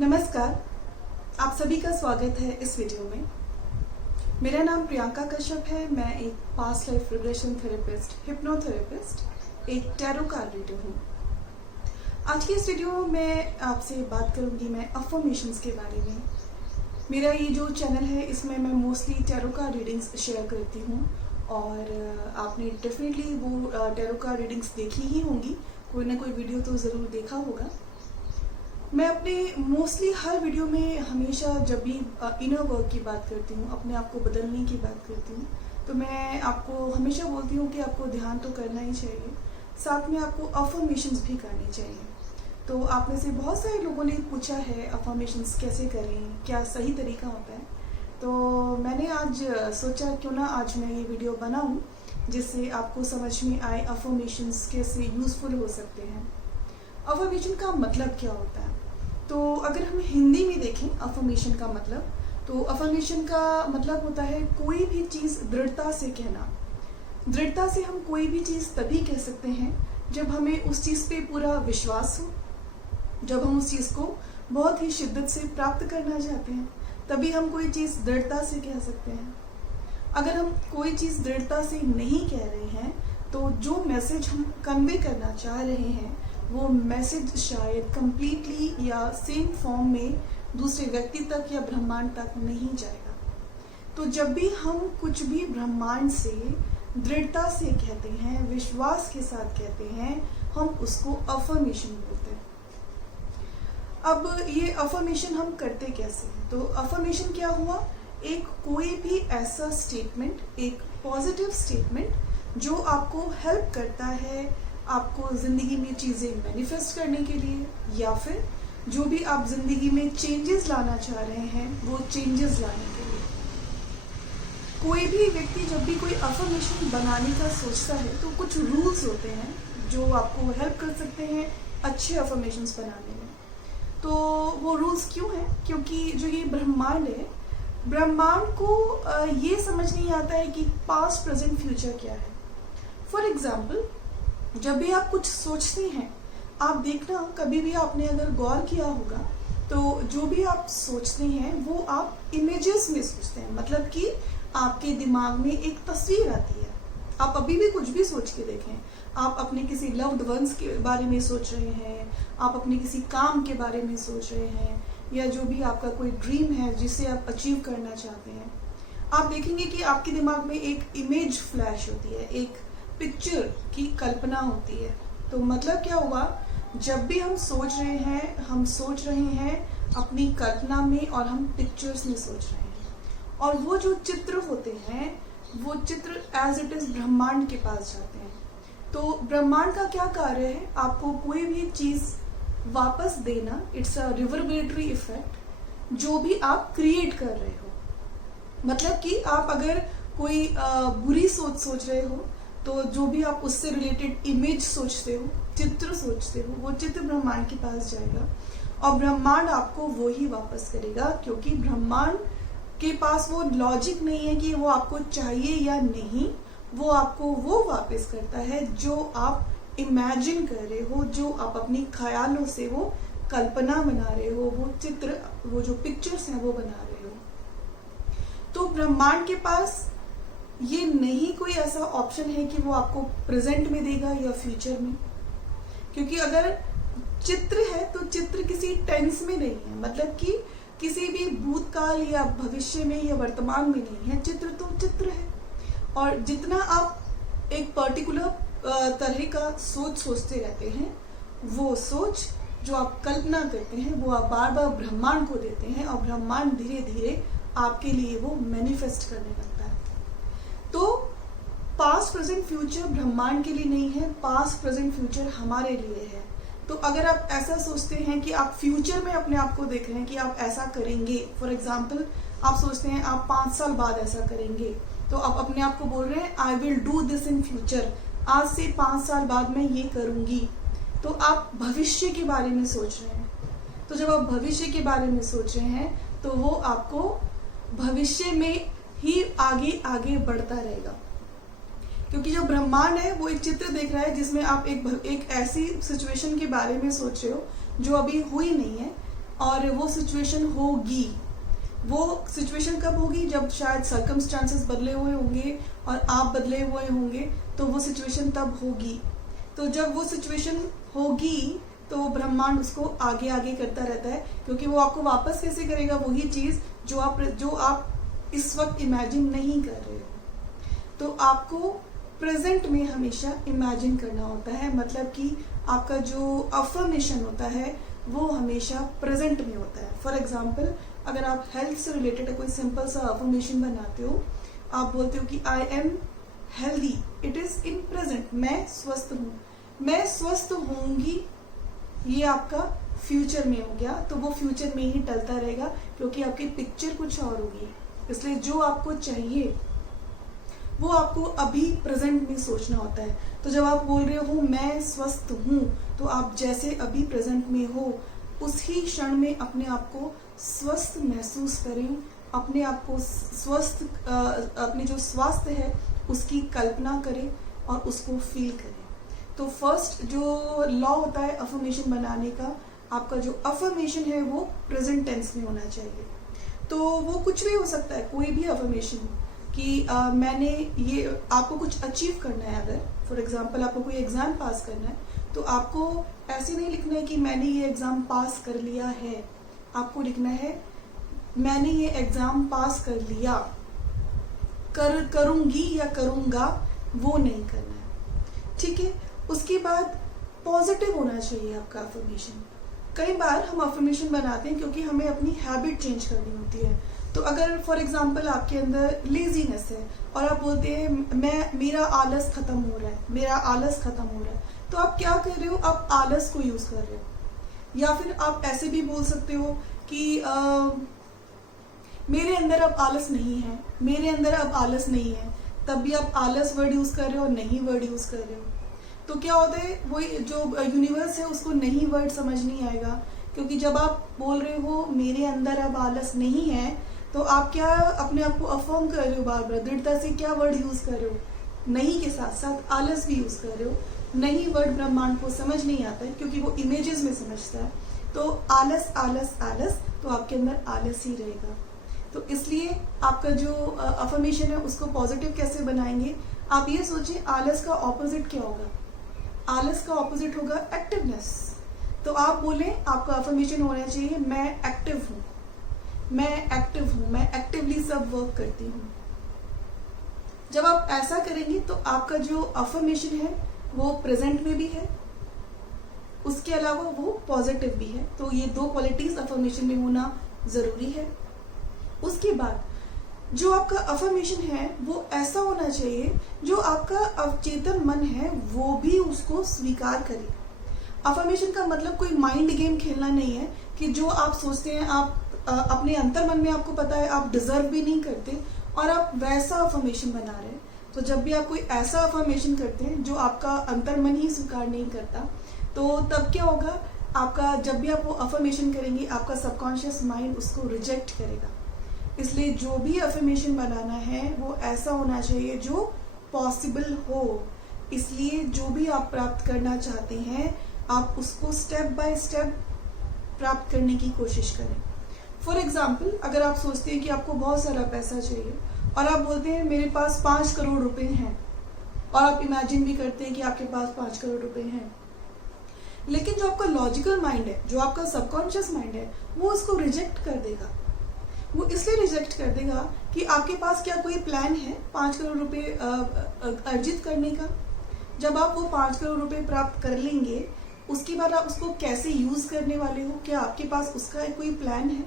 नमस्कार, आप सभी का स्वागत है इस वीडियो में। मेरा नाम प्रियंका कश्यप है। मैं एक past life regression therapist, hypnotherapist, एक टैरो कार्ड रीडर हूँ। आज की इस वीडियो में मैं आपसे बात करूँगी मैं अफर्मेशंस के बारे में। मेरा ये जो चैनल है इसमें मैं mostly tarot card readings share करती हूँ और आपने डेफिनेटली वो टैरो कार्ड रीडिंग्स देखी ही होंगी, कोई ना कोई वीडियो तो ज़रूर देखा होगा। मैं अपने मोस्टली हर वीडियो में हमेशा जब भी इनर वर्क की बात करती हूँ, अपने आप को बदलने की बात करती हूँ, तो मैं आपको हमेशा बोलती हूँ कि आपको ध्यान तो करना ही चाहिए, साथ में आपको अफर्मेशंस भी करने चाहिए। तो आप में से बहुत सारे लोगों ने पूछा है अफर्मेशंस कैसे करें, क्या सही तरीका होता है। तो मैंने आज सोचा क्यों ना आज मैं ये वीडियो बनाऊँ जिससे आपको समझ में आए अफर्मेशंस कैसे यूज़फुल हो सकते हैं। अफर्मेशन का मतलब क्या होता है? तो अगर हम हिंदी में देखें अफर्मेशन का मतलब, तो अफर्मेशन का मतलब होता है कोई भी चीज़ दृढ़ता से कहना। दृढ़ता से हम कोई भी चीज़ तभी कह सकते हैं जब हमें उस चीज़ पे पूरा विश्वास हो, जब हम उस चीज़ को बहुत ही शिद्दत से प्राप्त करना चाहते हैं, तभी हम कोई चीज़ दृढ़ता से कह सकते हैं। अगर हम कोई चीज़ दृढ़ता से नहीं कह रहे हैं तो जो मैसेज हम कन्वे करना चाह रहे हैं वो मैसेज शायद कंप्लीटली या सेम फॉर्म में दूसरे व्यक्ति तक या ब्रह्मांड तक नहीं जाएगा। तो जब भी हम कुछ भी ब्रह्मांड से दृढ़ता से कहते हैं, विश्वास के साथ कहते हैं, हम उसको अफर्मेशन बोलते हैं। अब ये अफर्मेशन हम करते कैसे हैं? तो अफर्मेशन क्या हुआ? एक कोई भी ऐसा स्टेटमेंट, एक पॉजिटिव स्टेटमेंट जो आपको हेल्प करता है आपको ज़िंदगी में चीज़ें मैनिफेस्ट करने के लिए, या फिर जो भी आप ज़िंदगी में चेंजेस लाना चाह रहे हैं वो चेंजेस लाने के लिए। कोई भी व्यक्ति जब भी कोई अफर्मेशन बनाने का सोचता है तो कुछ रूल्स होते हैं जो आपको हेल्प कर सकते हैं अच्छे अफर्मेशंस बनाने में। तो वो रूल्स क्यों हैं? क्योंकि जो ये ब्रह्मांड है, ब्रह्मांड को ये समझ नहीं आता है कि पास्ट प्रेजेंट फ्यूचर क्या है। फॉर एग्जाम्पल, जब भी आप कुछ सोचते हैं, आप देखना कभी भी आपने अगर गौर किया होगा तो जो भी आप सोचते हैं वो आप इमेजेस में सोचते हैं। मतलब कि आपके दिमाग में एक तस्वीर आती है। आप अभी भी कुछ भी सोच के देखें, आप अपने किसी लव्ड वंस के बारे में सोच रहे हैं, आप अपने किसी काम के बारे में सोच रहे हैं, या जो भी आपका कोई ड्रीम है जिसे आप अचीव करना चाहते हैं, आप देखेंगे कि आपके दिमाग में एक इमेज फ्लैश होती है, एक पिक्चर की कल्पना होती है। तो मतलब क्या हुआ? जब भी हम सोच रहे हैं, हम सोच रहे हैं अपनी कल्पना में और हम पिक्चर्स में सोच रहे हैं। और वो जो चित्र होते हैं वो चित्र एज इट इज ब्रह्मांड के पास जाते हैं। तो ब्रह्मांड का क्या कार्य है? आपको कोई भी चीज़ वापस देना। इट्स अ रिवर्बरेटरी इफेक्ट जो भी आप क्रिएट कर रहे हो। मतलब कि आप अगर कोई बुरी सोच रहे हो तो जो भी आप उससे रिलेटेड इमेज सोचते हो, चित्र सोचते हो, वो चित्र ब्रह्मांड के पास जाएगा और ब्रह्मांड आपको वो ही वापस करेगा। क्योंकि ब्रह्मांड के पास वो लॉजिक नहीं है कि वो आपको चाहिए या नहीं, वो आपको वो वापस करता है जो आप इमेजिन कर रहे हो, जो आप अपनी ख्यालों से वो कल्पना बना रहे हो, वो चित्र, वो जो पिक्चर्स हैं वो बना रहे हो। तो ब्रह्मांड के पास ये नहीं कोई ऐसा ऑप्शन है कि वो आपको प्रेजेंट में देगा या फ्यूचर में। क्योंकि अगर चित्र है तो चित्र किसी टेंस में नहीं है, मतलब कि किसी भी भूतकाल या भविष्य में या वर्तमान में नहीं है। चित्र तो चित्र है। और जितना आप एक पर्टिकुलर तरह का सोचते रहते हैं, वो सोच जो आप कल्पना करते हैं वो आप बार बार ब्रह्मांड को देते हैं और ब्रह्मांड धीरे धीरे आपके लिए वो मैनिफेस्ट करने लगता है। तो पास्ट प्रेजेंट फ्यूचर ब्रह्मांड के लिए नहीं है, पास्ट प्रेजेंट फ्यूचर हमारे लिए है। तो अगर आप ऐसा सोचते हैं कि आप फ्यूचर में अपने आप को देख रहे हैं कि आप ऐसा करेंगे, फॉर एग्जाम्पल आप सोचते हैं आप 5 साल बाद ऐसा करेंगे, तो आप अपने आप को बोल रहे हैं I will do this in future, आज से 5 साल बाद मैं ये करूँगी। तो आप भविष्य के बारे में सोच रहे हैं। तो जब आप भविष्य के बारे में सोच रहे हैं तो वो आपको भविष्य में ही आगे आगे बढ़ता रहेगा। क्योंकि जो ब्रह्मांड है वो एक चित्र देख रहा है जिसमें आप एक ऐसी सिचुएशन के बारे में सोच रहे हो जो अभी हुई नहीं है, और वो सिचुएशन होगी। वो सिचुएशन कब होगी? जब शायद सर्कमस्टांसेस बदले हुए होंगे और आप बदले हुए होंगे, तो वो सिचुएशन तब होगी। तो जब वो सिचुएशन होगी तो ब्रह्मांड उसको आगे आगे करता रहता है, क्योंकि वो आपको वापस कैसे करेगा? वही चीज जो आप इस वक्त इमेजिन नहीं कर रहे हो। तो आपको प्रेजेंट में हमेशा इमेजिन करना होता है, मतलब कि आपका जो अफर्मेशन होता है वो हमेशा प्रेजेंट में होता है। फॉर एग्जाम्पल, अगर आप हेल्थ से रिलेटेड कोई सिंपल सा अफर्मेशन बनाते हो, आप बोलते हो कि I am healthy, it is in present, मैं स्वस्थ हूँ, मैं स्वस्थ होंगी, ये आपका फ्यूचर में हो गया। तो वो फ्यूचर में ही टलता रहेगा, क्योंकि आपकी पिक्चर कुछ और होगी। इसलिए जो आपको चाहिए वो आपको अभी प्रेजेंट में सोचना होता है। तो जब आप बोल रहे हो मैं स्वस्थ हूँ, तो आप जैसे अभी प्रेजेंट में हो उसी क्षण में अपने आप को स्वस्थ महसूस करें, अपने आप को स्वस्थ, अपने जो स्वास्थ्य है उसकी कल्पना करें और उसको फील करें। तो फर्स्ट जो लॉ होता है अफर्मेशन बनाने का, आपका जो अफर्मेशन है वो प्रेजेंट टेंस में होना चाहिए। तो वो कुछ भी हो सकता है, कोई भी अफर्मेशन, कि मैंने ये, आपको कुछ अचीव करना है। अगर फॉर एग्जांपल आपको कोई एग्जाम पास करना है, तो आपको ऐसे नहीं लिखना है कि मैंने ये एग्जाम पास कर लिया है, आपको लिखना है मैंने ये एग्जाम पास कर लिया, करूंगी या करूंगा, वो नहीं करना है। ठीक है। उसके बाद पॉजिटिव होना चाहिए आपका अफर्मेशन। कई बार हम अफर्मेशन बनाते हैं क्योंकि हमें अपनी हैबिट चेंज करनी होती है। तो अगर फॉर एग्जांपल आपके अंदर लेजीनेस है और आप बोलते हैं मेरा आलस खत्म हो रहा है, मेरा आलस खत्म हो रहा है, तो आप क्या कर रहे हो? आप आलस को यूज कर रहे हो। या फिर आप ऐसे भी बोल सकते हो कि मेरे अंदर अब आलस नहीं है, मेरे अंदर अब आलस नहीं है, तब भी आप आलस वर्ड यूज कर रहे हो, नहीं वर्ड यूज कर रहे हो। तो क्या होता है, वो जो यूनिवर्स है उसको नहीं वर्ड समझ नहीं आएगा, क्योंकि जब आप बोल रहे हो मेरे अंदर अब आलस नहीं है, तो आप क्या अपने आप को अफर्म कर रहे हो, बार बार दृढ़ता से क्या वर्ड यूज कर रहे हो? नहीं के साथ साथ आलस भी यूज कर रहे हो। नहीं वर्ड ब्रह्मांड को समझ नहीं आता है, क्योंकि वो इमेजेस में समझता है। तो आलस आलस आलस, तो आपके अंदर आलस ही रहेगा। तो इसलिए आपका जो अफर्मेशन है उसको पॉजिटिव कैसे बनाएंगे? आप ये सोचिए, आलस का ऑपोजिट क्या होगा? आलस का ऑपोजिट होगा एक्टिवनेस। तो आप बोले, आपका अफर्मेशन होना चाहिए मैं एक्टिव हूँ, मैं एक्टिव हूँ, मैं एक्टिवली सब वर्क करती हूँ। जब आप ऐसा करेंगे तो आपका जो अफर्मेशन है वो प्रेजेंट में भी है, उसके अलावा वो पॉजिटिव भी है। तो ये दो क्वालिटीज अफर्मेशन में होना जरूरी है। उसके बाद जो आपका अफर्मेशन है वो ऐसा होना चाहिए जो आपका अवचेतन मन है वो भी उसको स्वीकार करे। अफर्मेशन का मतलब कोई माइंड गेम खेलना नहीं है कि जो आप सोचते हैं, आप अपने अंतर मन में आपको पता है आप डिजर्व भी नहीं करते और आप वैसा अफर्मेशन बना रहे हैं। तो जब भी आप कोई ऐसा अफर्मेशन करते हैं जो आपका अंतर मन ही स्वीकार नहीं करता, तो तब क्या होगा, आपका जब भी आप वो अफर्मेशन करेंगे आपका सबकॉन्शियस माइंड उसको रिजेक्ट करेगा। इसलिए जो भी अफर्मेशन बनाना है वो ऐसा होना चाहिए जो पॉसिबल हो। इसलिए जो भी आप प्राप्त करना चाहते हैं आप उसको स्टेप बाय स्टेप प्राप्त करने की कोशिश करें। फॉर एग्जाम्पल, अगर आप सोचते हैं कि आपको बहुत सारा पैसा चाहिए और आप बोलते हैं मेरे पास 5 करोड़ रुपए हैं, और आप इमेजिन भी करते हैं कि आपके पास 5 करोड़ रुपए हैं, लेकिन जो आपका लॉजिकल माइंड है, जो आपका सबकॉन्शियस माइंड है, वो उसको रिजेक्ट कर देगा। वो इसलिए रिजेक्ट कर देगा कि आपके पास क्या कोई प्लान है 5 करोड़ रुपए अर्जित करने का। जब आप वो 5 करोड़ रुपए प्राप्त कर लेंगे उसके बाद आप उसको कैसे यूज करने वाले हो, क्या आपके पास उसका कोई प्लान है?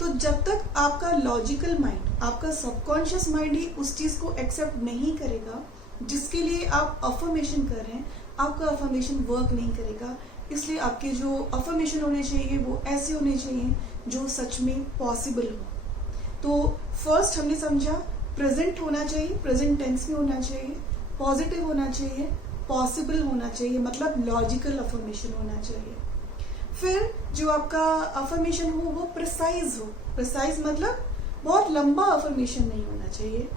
तो जब तक आपका लॉजिकल माइंड, आपका सबकॉन्शियस माइंड ही उस चीज को एक्सेप्ट नहीं करेगा जिसके लिए आप अफर्मेशन कर रहे हैं, आपका अफर्मेशन वर्क नहीं करेगा। इसलिए आपके जो अफर्मेशन होने चाहिए वो ऐसे होने चाहिए जो सच में पॉसिबल हो। तो फर्स्ट हमने समझा प्रेजेंट होना चाहिए, प्रेजेंट टेंस में होना चाहिए, पॉजिटिव होना चाहिए, पॉसिबल होना चाहिए, मतलब लॉजिकल अफर्मेशन होना चाहिए। फिर जो आपका अफर्मेशन हो वो प्रिसाइज हो। प्रिसाइज मतलब बहुत लंबा अफर्मेशन नहीं होना चाहिए,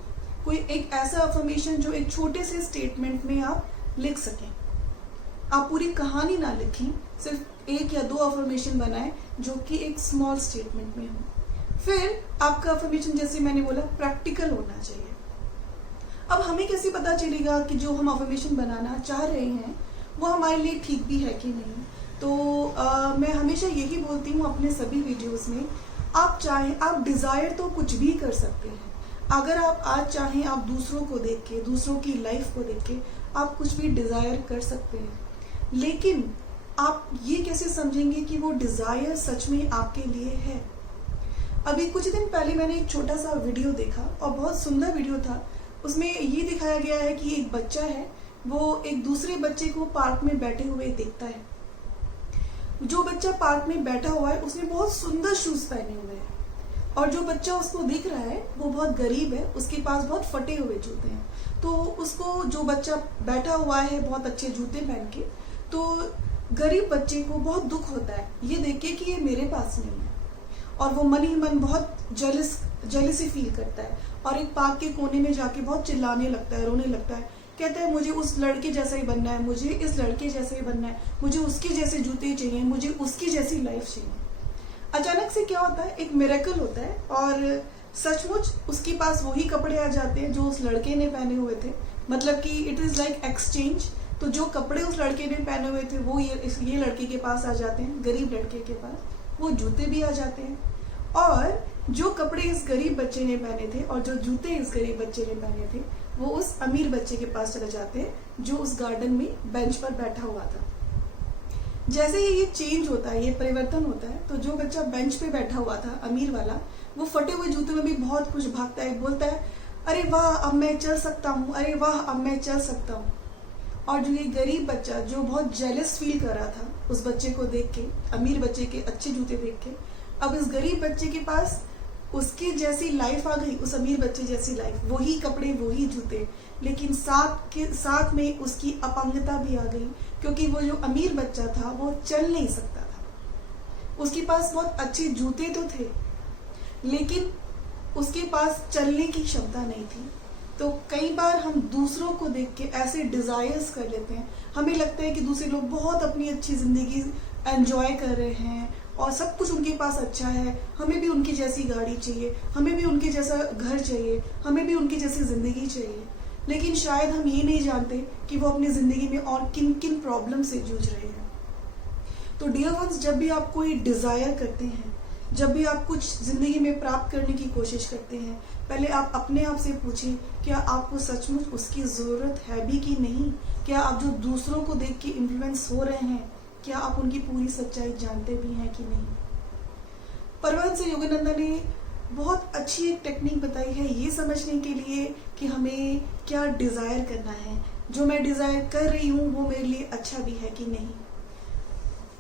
कोई एक ऐसा अफर्मेशन जो एक छोटे से स्टेटमेंट में आप लिख सकें। आप पूरी कहानी ना लिखें, सिर्फ 1 या 2 अफर्मेशन बनाएं जो कि एक स्मॉल स्टेटमेंट में हो। फिर आपका अफर्मेशन, जैसे मैंने बोला, प्रैक्टिकल होना चाहिए। अब हमें कैसे पता चलेगा कि जो हम अफर्मेशन बनाना चाह रहे हैं वो हमारे लिए ठीक भी है कि नहीं? तो मैं हमेशा यही बोलती हूँ अपने सभी वीडियोस में, आप चाहें, आप डिज़ायर तो कुछ भी कर सकते हैं। अगर आप आज चाहें, आप दूसरों को देख के, दूसरों की लाइफ को देख के आप कुछ भी डिज़ायर कर सकते हैं, लेकिन आप ये कैसे समझेंगे कि वो डिज़ायर सच में आपके लिए है? अभी कुछ दिन पहले मैंने एक छोटा सा वीडियो देखा और बहुत सुंदर वीडियो था। उसमें ये दिखाया गया है कि एक बच्चा है, वो एक दूसरे बच्चे को पार्क में बैठे हुए देखता है। जो बच्चा पार्क में बैठा हुआ है उसने बहुत सुंदर शूज पहने हुए हैं, और जो बच्चा उसको दिख रहा है वो बहुत गरीब है, उसके पास बहुत फटे हुए जूते हैं। तो उसको, जो बच्चा बैठा हुआ है बहुत अच्छे जूते पहन के, तो गरीब बच्चे को बहुत दुख होता है ये देख के कि ये मेरे पास नहीं है, और वो मन ही मन बहुत जेलसी फील करता है, और एक पार्क के कोने में जाके बहुत चिल्लाने लगता है, रोने लगता है। कहता है मुझे उस लड़के जैसा ही बनना है, मुझे इस लड़के जैसे ही बनना है, मुझे उसके जैसे जूते चाहिए, मुझे उसकी जैसी लाइफ चाहिए। अचानक से क्या होता है, एक मिरेकल होता है, और सचमुच उसके पास वही कपड़े आ जाते हैं जो उस लड़के ने पहने हुए थे। मतलब कि इट इज़ लाइक एक्सचेंज। तो जो कपड़े उस लड़के ने पहने हुए थे वो ये लड़के के पास आ जाते हैं, गरीब लड़के के पास, वो जूते भी आ जाते हैं। और जो कपड़े इस गरीब बच्चे ने पहने थे और जो जूते इस गरीब बच्चे ने पहने थे वो उस अमीर बच्चे के पास चले जाते हैं जो उस गार्डन में बेंच पर बैठा हुआ था। जैसे ही ये चेंज होता है, ये परिवर्तन होता है, तो जो बच्चा बेंच पे बैठा हुआ था, अमीर वाला, वो फटे हुए जूते में भी बहुत खुश भागता है, बोलता है अरे वाह अब मैं चल सकता हूँ, अरे वाह अब मैं चल सकता हूँ। और जो ये गरीब बच्चा, जो बहुत जेलस फील कर रहा था उस बच्चे को देख के, अमीर बच्चे के अच्छे जूते देख के, अब इस गरीब बच्चे के पास उसकी जैसी लाइफ आ गई, उस अमीर बच्चे जैसी लाइफ, वही कपड़े वही जूते, लेकिन साथ में उसकी अपंगता भी आ गई, क्योंकि वो जो अमीर बच्चा था वो चल नहीं सकता था। उसके पास बहुत अच्छे जूते तो थे लेकिन उसके पास चलने की क्षमता नहीं थी। तो कई बार हम दूसरों को देख के ऐसे डिजायर्स कर लेते हैं, हमें लगता है कि दूसरे लोग बहुत अपनी अच्छी जिंदगी एंजॉय कर रहे हैं और सब कुछ उनके पास अच्छा है, हमें भी उनकी जैसी गाड़ी चाहिए, हमें भी उनके जैसा घर चाहिए, हमें भी उनकी जैसी जिंदगी चाहिए। लेकिन शायद हम ये नहीं जानते कि वो अपनी जिंदगी में और किन किन प्रॉब्लम से जूझ रहे हैं। तो डियर वंस, जब भी आप कोई डिजायर करते हैं, जब भी आप कुछ जिंदगी में प्राप्त करने की कोशिश करते हैं, पहले आप अपने आप से पूछें क्या आपको सचमुच उसकी जरूरत है भी कि नहीं? क्या आप जो दूसरों को देख के इन्फ्लुएंस हो रहे हैं, क्या आप उनकी पूरी सच्चाई जानते भी हैं कि नहीं? परमहंस योगानंद ने बहुत अच्छी एक टेक्निक बताई है ये समझने के लिए कि हमें क्या डिजायर करना है, जो मैं डिजायर कर रही हूँ वो मेरे लिए अच्छा भी है कि नहीं।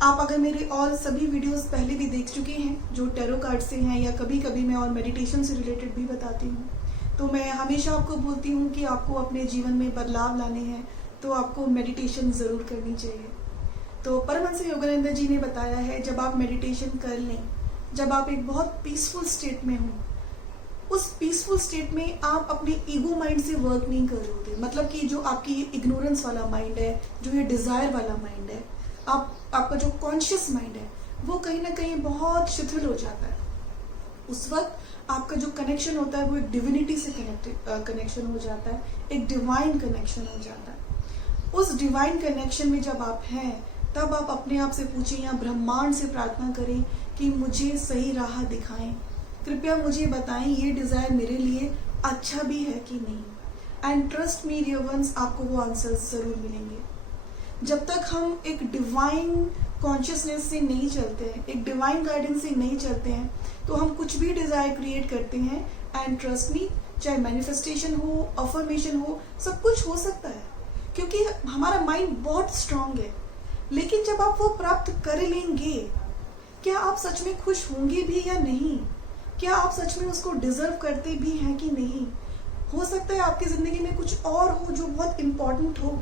आप अगर मेरे और सभी वीडियोस पहले भी देख चुके हैं जो टैरो कार्ड से हैं, या कभी कभी मैं और मेडिटेशन से रिलेटेड भी बताती हूँ, तो मैं हमेशा आपको बोलती हूँ कि आपको अपने जीवन में बदलाव लाने हैं तो आपको मेडिटेशन ज़रूर करनी चाहिए। तो परमहंस योगानंद जी ने बताया है, जब आप मेडिटेशन कर लें, जब आप एक बहुत पीसफुल स्टेट में हो, उस पीसफुल स्टेट में आप अपने ईगो माइंड से वर्क नहीं कर रहे होते। मतलब कि जो आपकी इग्नोरेंस वाला माइंड है, जो ये डिजायर वाला माइंड है, आपका जो कॉन्शियस माइंड है वो कहीं ना कहीं बहुत शिथिल हो जाता है। उस वक्त आपका जो कनेक्शन होता है वो एक डिविनिटी से कनेक्शन हो जाता है, एक डिवाइन कनेक्शन हो जाता है। उस डिवाइन कनेक्शन में जब आप हैं, तब आप अपने आप से पूछें या ब्रह्मांड से प्रार्थना करें कि मुझे सही राह दिखाएं, कृपया मुझे बताएं ये डिजायर मेरे लिए अच्छा भी है कि नहीं। And trust me dear ones, आपको वो आंसर्स जरूर मिलेंगे। जब तक हम एक डिवाइन कॉन्शियसनेस से नहीं चलते हैं, एक डिवाइन गाइडेंस से नहीं चलते हैं, तो हम कुछ भी डिजायर क्रिएट करते हैं। एंड ट्रस्ट मी, चाहे मैनिफेस्टेशन हो, अफर्मेशन हो, सब कुछ हो सकता है, क्योंकि हमारा माइंड बहुत स्ट्रांग है। लेकिन जब आप वो प्राप्त कर लेंगे, क्या आप सच में खुश होंगे भी या नहीं? क्या आप सच में उसको डिजर्व करते भी हैं कि नहीं? हो सकता है आपकी जिंदगी में कुछ और हो जो बहुत इंपॉर्टेंट हो।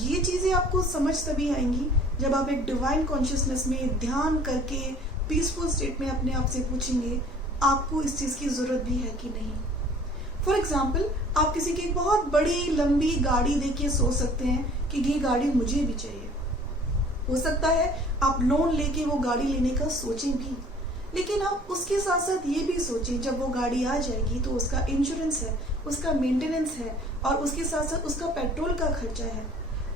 ये चीजें आपको समझ तभी आएंगी जब आप एक डिवाइन कॉन्शियसनेस में ध्यान करके पीसफुल स्टेट में अपने आप से पूछेंगे आपको इस चीज की जरूरत भी है कि नहीं। फॉर एग्जाम्पल, आप किसी की बहुत बड़ी लंबी गाड़ी देख के सोच सकते हैं कि ये गाड़ी मुझे भी चाहिए, हो सकता है आप लोन लेके वो गाड़ी लेने का सोचें भी, लेकिन आप उसके साथ साथ ये भी सोचें जब वो गाड़ी आ जाएगी तो उसका इंश्योरेंस है, उसका मेंटेनेंस है और उसके साथ साथ उसका पेट्रोल का खर्चा है।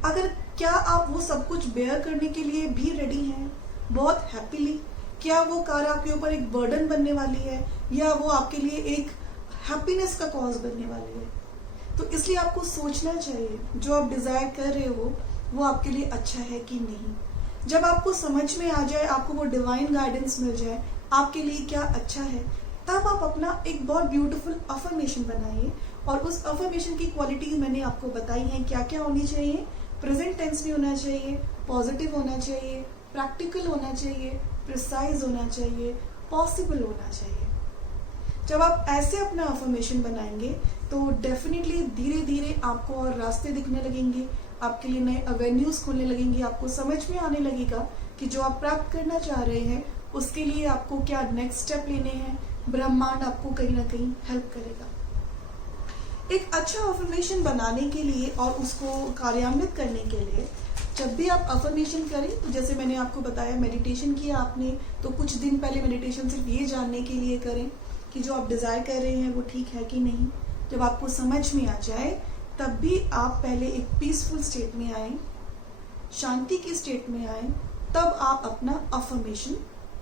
अगर क्या आप वो सब कुछ बेयर करने के लिए भी रेडी हैं बहुत हैप्पीली? क्या वो कार आपके ऊपर एक बर्डन बनने वाली है या वो आपके लिए एक हैप्पीनेस का कॉज बनने वाली है? तो इसलिए आपको सोचना चाहिए जो आप डिजायर कर रहे हो वो आपके लिए अच्छा है कि नहीं। जब आपको समझ में आ जाए, आपको वो डिवाइन गाइडेंस मिल जाए आपके लिए क्या अच्छा है, तब आप अपना एक बहुत ब्यूटीफुल अफर्मेशन बनाइए। और उस अफर्मेशन की क्वालिटी मैंने आपको बताई है क्या क्या होनी चाहिए। प्रेजेंट टेंस में होना चाहिए, पॉजिटिव होना चाहिए, प्रैक्टिकल होना चाहिए, प्रिसाइज होना चाहिए, पॉसिबल होना चाहिए। जब आप ऐसे अपना अफर्मेशन बनाएंगे तो डेफिनेटली धीरे धीरे आपको और रास्ते दिखने लगेंगे, आपके लिए नए अवेन्यूज खुलने लगेंगे, आपको समझ में आने लगेगा कि जो आप प्राप्त करना चाह रहे हैं उसके लिए आपको क्या नेक्स्ट स्टेप लेने हैं। ब्रह्मांड आपको कहीं ना कहीं हेल्प करेगा। एक अच्छा अफर्मेशन बनाने के लिए और उसको कार्यान्वित करने के लिए जब भी आप अफर्मेशन करें, तो जैसे मैंने आपको बताया मेडिटेशन किया आपने, तो कुछ दिन पहले मेडिटेशन सिर्फ ये जानने के लिए करें कि जो आप डिजायर कर रहे हैं वो ठीक है कि नहीं। जब आपको समझ में आ जाए तब भी आप पहले एक पीसफुल स्टेट में आए, शांति की स्टेट में आए, तब आप अपना अफर्मेशन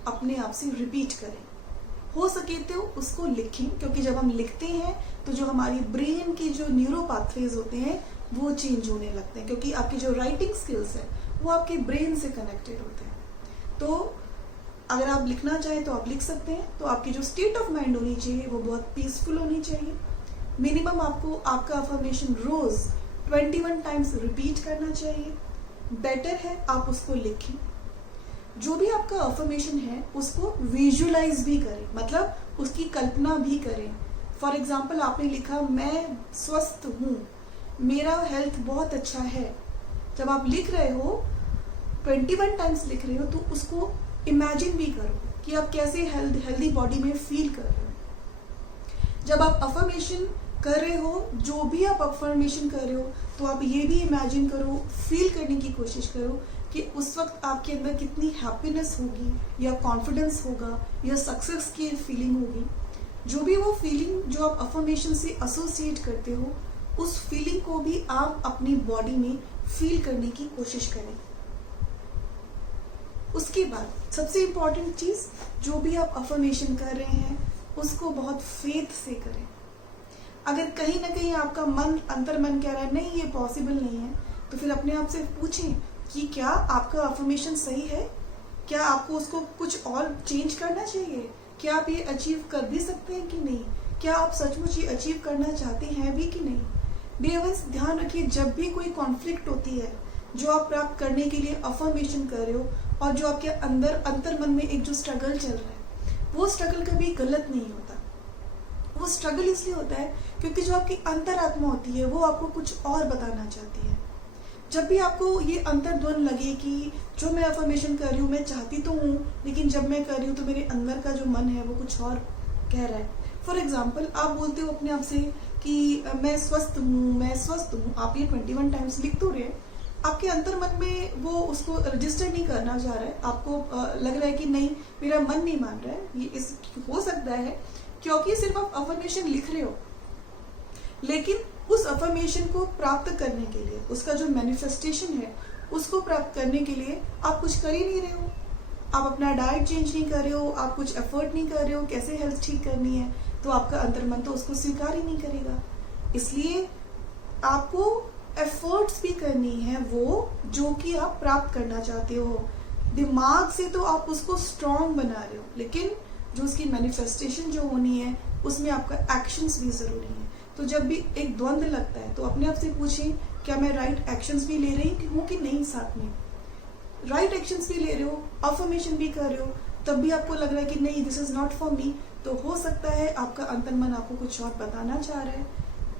अपने आप से रिपीट करें। हो सके तो उसको लिखें, क्योंकि जब हम लिखते हैं तो जो हमारी ब्रेन की जो न्यूरो पाथवेज होते हैं वो चेंज होने लगते हैं, क्योंकि आपकी जो राइटिंग स्किल्स है वो आपके ब्रेन से कनेक्टेड होते हैं। तो अगर आप लिखना चाहें तो आप लिख सकते हैं। तो आपकी जो स्टेट ऑफ माइंड होनी चाहिए वो बहुत पीसफुल होनी चाहिए। मिनिमम आपको आपका अफर्मेशन रोज 21 टाइम्स रिपीट करना चाहिए। बेटर है आप उसको लिखें। जो भी आपका अफर्मेशन है उसको विजुअलाइज भी करें, मतलब उसकी कल्पना भी करें। फॉर एग्जाम्पल आपने लिखा मैं स्वस्थ हूँ, मेरा हेल्थ बहुत अच्छा है। जब आप लिख रहे हो 21 टाइम्स लिख रहे हो तो उसको इमेजिन भी करो कि आप कैसे हेल्दी बॉडी में फील कर रहे हो। जब आप अफर्मेशन कर रहे हो, जो भी आप अफर्मेशन कर रहे हो, तो आप ये भी इमेजिन करो, फील करने की कोशिश करो कि उस वक्त आपके अंदर कितनी हैप्पीनेस होगी या कॉन्फिडेंस होगा या सक्सेस की फीलिंग होगी। जो भी वो फीलिंग जो आप अफर्मेशन से एसोसिएट करते हो, उस फीलिंग को भी आप अपनी बॉडी में फील करने की कोशिश करें। उसके बाद सबसे इम्पॉर्टेंट चीज, जो भी आप अफर्मेशन कर रहे हैं उसको बहुत फेथ से करें। अगर कहीं ना कहीं आपका मन अंतर मन कह रहा है नहीं ये पॉसिबल नहीं है, तो फिर अपने आप से पूछें कि क्या आपका अफर्मेशन सही है, क्या आपको उसको कुछ और चेंज करना चाहिए, क्या आप ये अचीव कर भी सकते हैं कि नहीं, क्या आप सचमुच ये अचीव करना चाहते हैं भी कि नहीं। बेवंस ध्यान रखिए, जब भी कोई कॉन्फ्लिक्ट होती है जो आप प्राप्त करने के लिए अफर्मेशन कर रहे हो और जो आपके अंदर अंतर मन में एक जो स्ट्रगल चल रहा है, वो स्ट्रगल कभी गलत नहीं होता। वो स्ट्रगल इसलिए होता है क्योंकि जो आपकी अंतरात्मा होती है वो आपको कुछ और बताना चाहती है। जब भी आपको ये अंतर्द्वंद लगे कि जो मैं अफर्मेशन कर रही हूँ मैं चाहती तो हूँ, लेकिन जब मैं कर रही हूँ तो मेरे अंदर का जो मन है वो कुछ और कह रहा है। फॉर एग्जाम्पल आप बोलते हो अपने आप से कि मैं स्वस्थ हूँ, मैं स्वस्थ हूँ, आप ये 21 टाइम्स लिख तो रहे हैं, आपके अंतर मन में वो उसको रजिस्टर नहीं करना चाह रहा है। आपको लग रहा है कि नहीं मेरा मन नहीं मान रहा है। ये इस हो सकता है क्योंकि सिर्फ आप अफर्मेशन लिख रहे हो, लेकिन उस अफर्मेशन को प्राप्त करने के लिए, उसका जो मैनिफेस्टेशन है उसको प्राप्त करने के लिए आप कुछ कर ही नहीं रहे हो। आप अपना डाइट चेंज नहीं कर रहे हो, आप कुछ एफर्ट नहीं कर रहे हो कैसे हेल्थ ठीक करनी है, तो आपका अंतर्मन तो उसको स्वीकार ही नहीं करेगा। इसलिए आपको एफर्ट्स भी करनी है वो जो कि आप प्राप्त करना चाहते हो। दिमाग से तो आप उसको स्ट्रॉन्ग बना रहे हो, लेकिन जो उसकी मैनिफेस्टेशन जो होनी है उसमें आपका एक्शंस भी जरूरी है। तो जब भी एक द्वंद्व लगता है तो अपने आप से पूछें क्या मैं राइट एक्शंस भी ले रही हूँ कि नहीं, साथ में राइट एक्शंस भी ले रहे हो, अफर्मेशन भी कर रहे हो, तब भी आपको लग रहा है कि नहीं this is not for me, तो हो सकता है आपका अंतर्मन आपको कुछ और बताना चाह रहा है।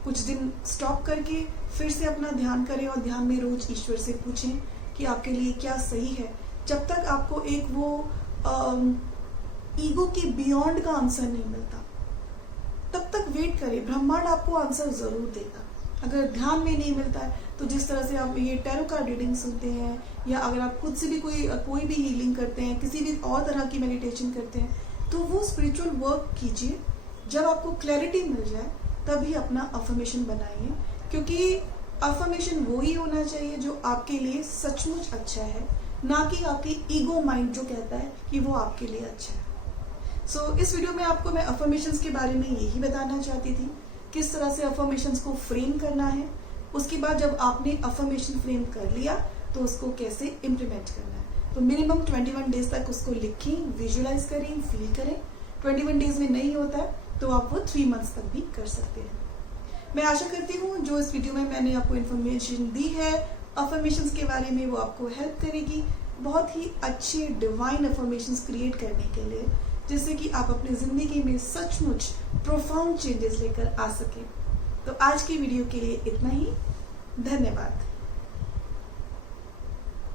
कुछ दिन स्टॉप करके फिर से अपना ध्यान करें और ध्यान में रोज ईश्वर से पूछें कि आपके लिए क्या सही है। जब तक आपको एक वो ईगो के बियॉन्ड का आंसर नहीं मिलता तब तक वेट करें, ब्रह्मांड आपको आंसर जरूर देगा। अगर ध्यान में नहीं मिलता है तो जिस तरह से आप ये टैरो कार्ड रीडिंग सुनते हैं या अगर आप खुद से भी कोई भी हीलिंग करते हैं, किसी भी और तरह की मेडिटेशन करते हैं, तो वो स्पिरिचुअल वर्क कीजिए। जब आपको क्लैरिटी मिल जाए तभी अपना अफर्मेशन बनाइए, क्योंकि अफर्मेशन वो ही होना चाहिए जो आपके लिए सचमुच अच्छा है, ना कि आपकी ईगो माइंड जो कहता है कि वो आपके लिए अच्छा है। सो इस वीडियो में आपको मैं अफर्मेशंस के बारे में यही बताना चाहती थी, किस तरह से अफर्मेशंस को फ्रेम करना है। उसके बाद जब आपने अफर्मेशन फ्रेम कर लिया तो उसको कैसे इम्प्लीमेंट करना है। तो मिनिमम 21 डेज तक उसको लिखें, विजुअलाइज करें, फील करें। 21 डेज में नहीं होता है तो आप वो 3 मंथ्स तक भी कर सकते हैं। मैं आशा करती हूँ जो इस वीडियो में मैंने आपको इन्फॉर्मेशन दी है अफर्मेशंस के बारे में, वो आपको हेल्प करेगी बहुत ही अच्छे डिवाइन अफर्मेशंस क्रिएट करने के लिए, जिससे कि आप अपनी जिंदगी में सचमुच प्रोफाउंड चेंजेस लेकर आ सकें। तो आज की वीडियो के लिए इतना ही। धन्यवाद।